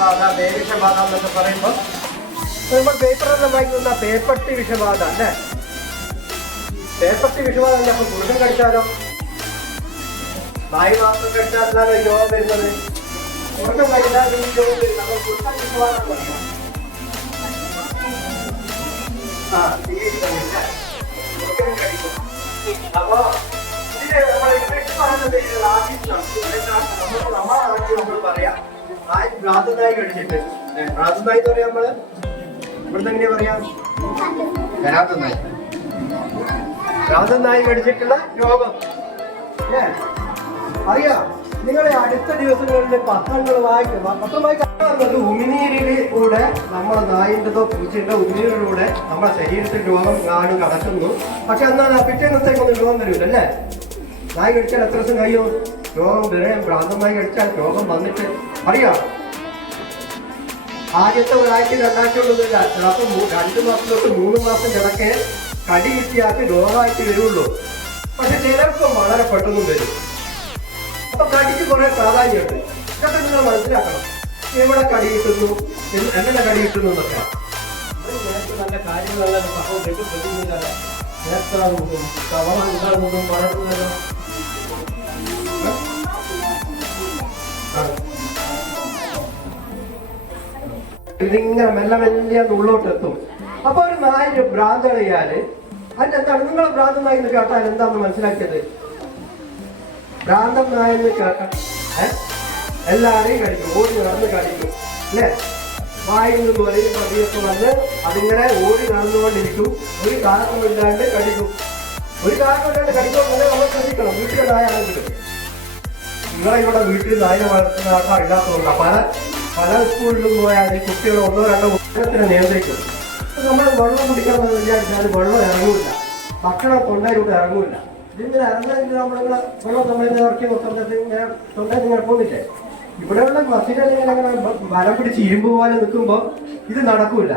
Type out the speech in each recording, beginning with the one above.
ബാധ, പേവിഷബാധ എന്നൊക്കെ പറയുമ്പോൾ നമ്മൾ പേപ്പറെല്ലാം വായിക്കുന്ന പേപ്പട്ടി വിഷബാധ അല്ലേ? പേപ്പട്ടി വിഷബാധ അല്ലേ? അപ്പൊ പുരുഷൻ കഴിച്ചാലോ? നായി മാത്രം കഴിച്ചാലോ ഈ രോഗം വരുന്നത്? പുരുഷൻ കഴിച്ചാൽ ഈ രോഗം വരും. നമ്മൾ പുരുഷൻ വിഷബാധ പറയും. അപ്പൊ ഇതില് നമ്മൾ ഇംഗ്ലീഷ് പറയുന്നത് നമ്മളെ നാട്ടിൽ നമ്മൾ പറയാം ഭ്രാന്തനായി കഴിച്ചിട്ട്. ഭ്രാന്തനായി എന്ന് പറയാം നമ്മള് ഇവിടുത്തെ എങ്ങനെയാ പറയാ? ഭ്രാന്തനായി കഴിച്ചിട്ടുള്ള രോഗം അറിയാം. നിങ്ങളെ അടുത്ത ദിവസങ്ങളിൽ പത്രങ്ങൾ പത്രം വായിക്കുന്നത് ഉമിനീരിലൂടെ നമ്മളെ നായിൻ്റെതോ പൂച്ചയുടെ ഉമിനീരിലൂടെ നമ്മുടെ ശരീരത്തിൽ രോഗം കടക്കുന്നു. പക്ഷെ എന്നാൽ പിറ്റേന്നത്തേക്കൊന്നും രോഗം വരില്ല അല്ലേ? നായി കഴിച്ചാൽ എത്ര ദിവസം കഴിയും രോഗം വരെ? ഭ്രാന്തമായി കഴിച്ചാൽ രോഗം വന്നിട്ട് അറിയാം. ആദ്യത്തെ ഒരാഴ്ച രണ്ടാഴ്ചയൊന്നുമില്ല, ചിലപ്പോൾ 2 മാസം തൊട്ട് 3 മാസം കിടക്കെ കടി കിട്ടിയാക്കി രോഗമായിട്ട് വരുള്ളൂ. പക്ഷെ ചിലർക്കും വളരെ പെട്ടെന്നും വരും. അപ്പൊ കടിക്ക് കുറെ പ്രാധാന്യമുണ്ട്. ഇതൊക്കെ നിങ്ങൾ മനസ്സിലാക്കണം. എവിടെ കടി കിട്ടുന്നു, എങ്ങനെ കടി കിട്ടുന്നു എന്നൊക്കെ നല്ല കാര്യങ്ങളെല്ലാം സംഭവം കിട്ടുന്നില്ല. കവളൊന്നും വളർന്നല്ലോ. ഇതിങ്ങനെ മെല്ലെ മെല്ലെ ഉള്ളോട്ട് എത്തും. അപ്പൊ ഒരു നായിന് ഭ്രാന്ത് കളിയാല് അതിന്റെ എന്താണ്? നിങ്ങൾ ഭ്രാന്തൻ നായി എന്ന് കേട്ടാൽ എന്താണെന്ന് മനസ്സിലാക്കിയത്? ഭ്രാന്തൻ നായെന്ന് കേട്ട എല്ലാരെയും കടിക്കും, ഓടി നടന്ന് കടിക്കും അല്ലേ? വായിൽ നിന്ന് വരെയും പതിയൊക്കെ വന്ന് അതിങ്ങനെ ഓടി നടന്നുകൊണ്ടിരിക്കും. ഒരു കാരണമില്ലാണ്ട് കടിക്കും. ഒരു കാരണമില്ലാണ്ട് കടിക്കുമ്പോൾ നമ്മൾ ശ്രദ്ധിക്കണം. വീട്ടിലെ നായാണെങ്കിൽ നിങ്ങളെ ഇവിടെ വീട്ടിൽ നായ വളർത്തുന്ന ആൾക്കാർ ഇല്ലാത്തതുകൊണ്ട് പല സ്കൂളിലും പോയാൽ കുട്ടികൾ 1-2 ഭക്ഷണത്തിനെ നിയന്ത്രിക്കും. നമ്മൾ വെള്ളം കുടിക്കണമെന്ന് വിചാരിച്ചാൽ വെള്ളം ഇറങ്ങില്ല, ഭക്ഷണം തൊണ്ടയിലൂടെ ഇറങ്ങില്ല. ഇതിങ്ങനെ ഇറങ്ങണമെങ്കിൽ നമ്മളിങ്ങനെ വെള്ളം തൊണ്ടയിൽ ഇറക്കി തൊണ്ടയിൽ ഇങ്ങനെ പോകുന്നില്ലേ? ഇവിടെയുള്ള മസിലിങ്ങനെ ബലം പിടിച്ച് ഇരുമ്പ് പോലെ നിൽക്കുമ്പോൾ ഇത് നടക്കൂല.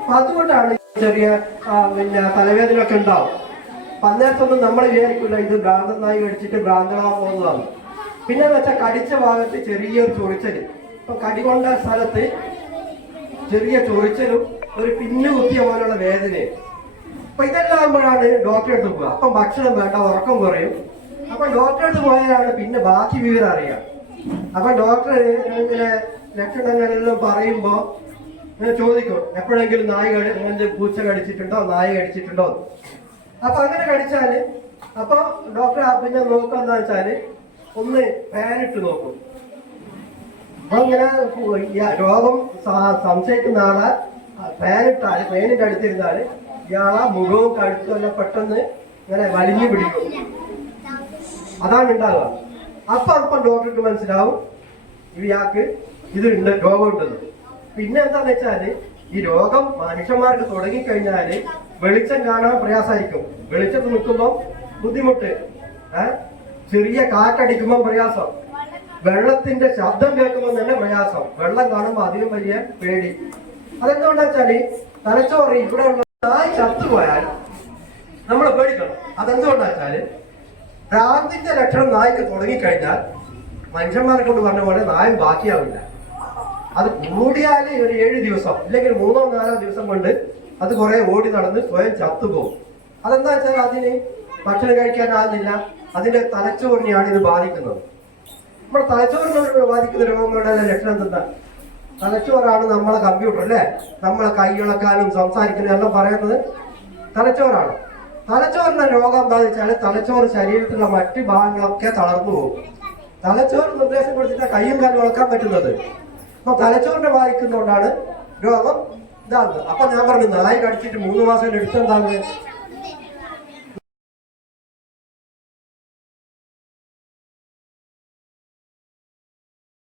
അപ്പൊ അതുകൊണ്ടാണ് ചെറിയ തലവേദന ഒക്കെ ഉണ്ടാവും. അന്നേരത്തൊന്നും നമ്മൾ വിചാരിക്കില്ല ഇത് ഭ്രാന്തനായി കഴിച്ചിട്ട് ഭ്രാന്തനാവാൻ പോകുന്നതാണ്. പിന്നെ വെച്ചാൽ കടിച്ച ഭാഗത്ത് ചെറിയൊരു ചൊറിച്ചല്, ഇപ്പൊ കടി കൊണ്ട സ്ഥലത്ത് ചെറിയ ചൊറിച്ചലും ഒരു പിന്നു കുത്തിയ പോലുള്ള വേദനയും. അപ്പൊ ഇതെല്ലാമ്പോഴാണ് ഡോക്ടറെ അടുത്ത് പോവുക. അപ്പം ഭക്ഷണം വേണ്ട, ഉറക്കം കുറയും. അപ്പൊ ഡോക്ടറെ അടുത്ത് പോയാലാണ് പിന്നെ ബാക്കി വിവരം അറിയാം. അപ്പൊ ഡോക്ടർ ഇങ്ങനെ ലക്ഷണങ്ങളെല്ലാം പറയുമ്പോ ചോദിക്കും, എപ്പോഴെങ്കിലും പൂച്ച കടിച്ചിട്ടുണ്ടോ, നായ കടിച്ചിട്ടുണ്ടോ? അപ്പൊ അങ്ങനെ കടിച്ചാല് അപ്പൊ ഡോക്ടർ പിന്നെ നോക്കാന്ന് വെച്ചാല് ഒന്ന് ഫാനിട്ട് നോക്കും. അപ്പൊ ഇങ്ങനെ രോഗം സംശയിക്കുന്ന ആളെ ഫാനിന്റെ അടുത്തിരുന്നാല് ഇയാളെ മുഖവും കഴുത്തും എല്ലാം പെട്ടെന്ന് ഇങ്ങനെ വലിഞ്ഞു പിടിക്കും. അതാണ് ഉണ്ടാവുക. അപ്പം ഡോക്ടർക്ക് മനസ്സിലാവും ഇയാൾക്ക് ഇതുണ്ട്, രോഗമുണ്ടെന്ന്. പിന്നെ എന്താന്ന് വെച്ചാല് ഈ രോഗം മനുഷ്യന്മാർക്ക് തുടങ്ങിക്കഴിഞ്ഞാല് വെളിച്ചം കാണാൻ പ്രയാസമായിരിക്കും. വെളിച്ചത്ത് നിൽക്കുമ്പോൾ ബുദ്ധിമുട്ട്, ചെറിയ കാറ്റടിക്കുമ്പോൾ പ്രയാസം, വെള്ളത്തിന്റെ ശബ്ദം കേൾക്കുമ്പോൾ തന്നെ പ്രയാസം, വെള്ളം കാണുമ്പോൾ അതിനും വലിയ പേടി. അതെന്തുകൊണ്ടാ വെച്ചാല് തലച്ചോറ് ഇവിടെ ഉള്ള നായ് ചത്തുപോയാൽ നമ്മൾ പേടിക്കണം. അതെന്തുകൊണ്ടാ വെച്ചാല് ഭ്രാന്തിന്റെ ലക്ഷണം നായ്ക്ക് തുടങ്ങിക്കഴിഞ്ഞാൽ മനുഷ്യന്മാരെ കൊണ്ട് പറഞ്ഞ പോലെ നായും ബാക്കിയാവില്ല. അത് കൂടിയാല് ഒരു 7 ദിവസം ഇല്ലെങ്കിൽ 3-4 ദിവസം കൊണ്ട് അത് കുറെ ഓടി നടന്ന് സ്വയം ചത്തുപോകും. അതെന്താ വെച്ചാൽ അതിന് ഭക്ഷണം കഴിക്കാനാകുന്നില്ല. അതിന്റെ തലച്ചോറിനെയാണ് ഇത് ബാധിക്കുന്നത്. നമ്മുടെ തലച്ചോറിനെ ബാധിക്കുന്ന രോഗങ്ങളുടെ ലക്ഷണം എന്താ? തലച്ചോറാണ് നമ്മളെ കമ്പ്യൂട്ടർ അല്ലേ? നമ്മളെ കൈയിളക്കാനും സംസാരിക്കാനും എല്ലാം പറയുന്നത് തലച്ചോറാണ്. തലച്ചോറിന്റെ രോഗം ബാധിച്ചാൽ തലച്ചോറ് ശരീരത്തിലുള്ള മറ്റു ഭാഗങ്ങളൊക്കെ തളർന്നു പോകും. തലച്ചോറ് നിർദ്ദേശം കൊടുത്തിട്ട് കൈയും കാലും ഇളക്കാൻ പറ്റുന്നത്. അപ്പൊ തലച്ചോറിനെ ബാധിക്കുന്നതുകൊണ്ടാണ് രോഗം ഇതാകുന്നത്. അപ്പൊ ഞാൻ പറഞ്ഞു നായ കടിച്ചിട്ട് 3 മാസം എടുത്തെന്താകുന്നത്?